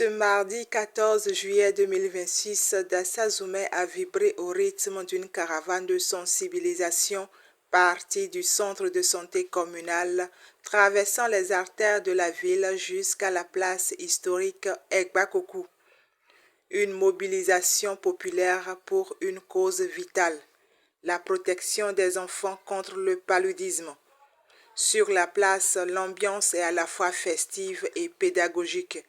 Ce mardi 14 juillet 2026, Dassa-Zoumé a vibré au rythme d'une caravane de sensibilisation partie du centre de santé communal, traversant les artères de la ville jusqu'à la place historique Egbakokou. Une mobilisation populaire pour une cause vitale, la protection des enfants contre le paludisme. Sur la place, l'ambiance est à la fois festive et pédagogique.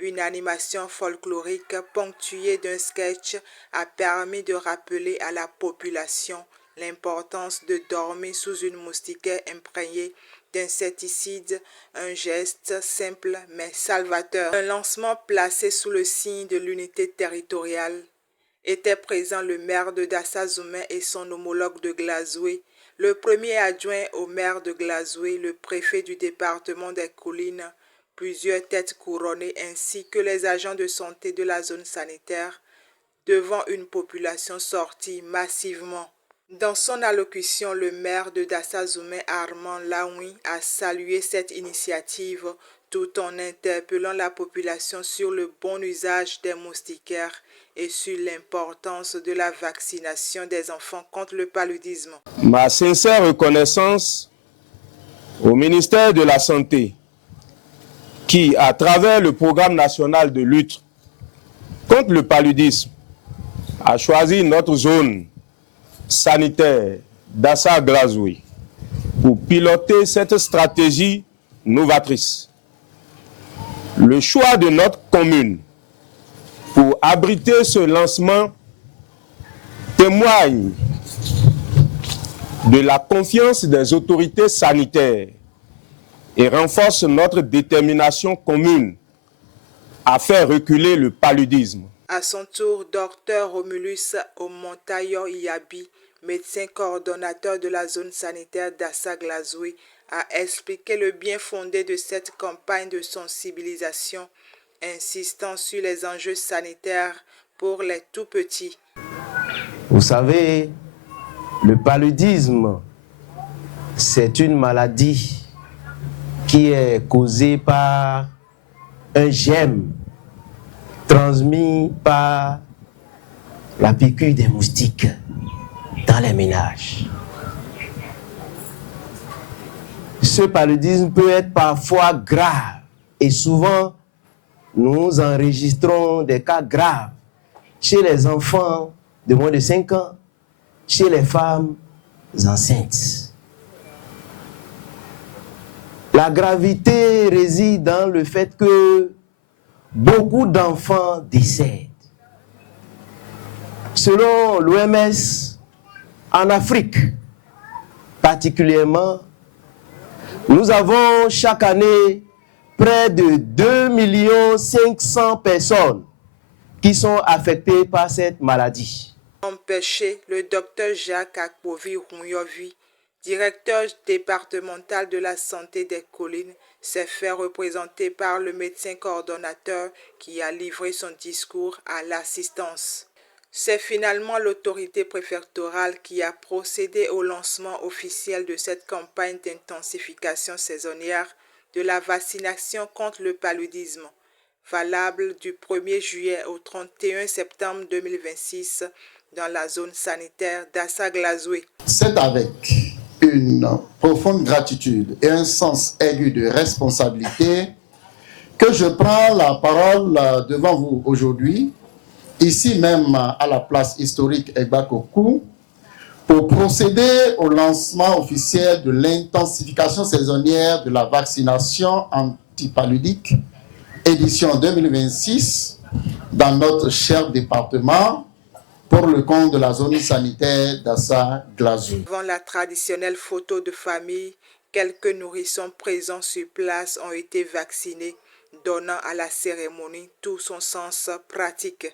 Une animation folklorique ponctuée d'un sketch a permis de rappeler à la population l'importance de dormir sous une moustiquaire imprégnée d'insecticides, un geste simple mais salvateur. Un lancement placé sous le signe de l'unité territoriale. Étaient présents le maire de Dassa-Zoumé et son homologue de Glazoué, le premier adjoint au maire de Glazoué, le préfet du département des Collines, plusieurs têtes couronnées ainsi que les agents de santé de la zone sanitaire, devant une population sortie massivement. Dans son allocution, le maire de Dassa-Zoumé, Armand Laoui, a salué cette initiative tout en interpellant la population sur le bon usage des moustiquaires et sur l'importance de la vaccination des enfants contre le paludisme. Ma sincère reconnaissance au ministère de la Santé qui, à travers le programme national de lutte contre le paludisme, a choisi notre zone sanitaire Dassa-Glazoué pour piloter cette stratégie novatrice. Le choix de notre commune pour abriter ce lancement témoigne de la confiance des autorités sanitaires et renforce notre détermination commune à faire reculer le paludisme. À son tour, Dr Romulus Omontayo Iyabi, médecin coordonnateur de la zone sanitaire Dassa-Glazoué, a expliqué le bien fondé de cette campagne de sensibilisation, insistant sur les enjeux sanitaires pour les tout-petits. Vous savez, le paludisme, c'est une maladie qui est causée par un germe transmis par la piqûre des moustiques dans les ménages. Ce paludisme peut être parfois grave et souvent nous enregistrons des cas graves chez les enfants de moins de 5 ans, chez les femmes enceintes. La gravité réside dans le fait que beaucoup d'enfants décèdent. Selon l'OMS, en Afrique particulièrement, nous avons chaque année près de 2 500 000 personnes qui sont affectées par cette maladie. Empêché, le docteur Jacques Akpovi-Rouyovi, directeur départemental de la santé des collines, s'est fait représenter par le médecin coordonnateur qui a livré son discours à l'assistance. C'est finalement l'autorité préfectorale qui a procédé au lancement officiel de cette campagne d'intensification saisonnière de la vaccination contre le paludisme, valable du 1er juillet au 31 septembre 2026 dans la zone sanitaire Dassa-Glazoué. C'est avec une profonde gratitude et un sens aigu de responsabilité que je prends la parole devant vous aujourd'hui, ici même à la place historique Egbakokou, pour procéder au lancement officiel de l'intensification saisonnière de la vaccination antipaludique, édition 2026, dans notre cher département, pour le compte de la zone sanitaire Dassa-Glazoué. Devant la traditionnelle photo de famille, quelques nourrissons présents sur place ont été vaccinés, donnant à la cérémonie tout son sens pratique.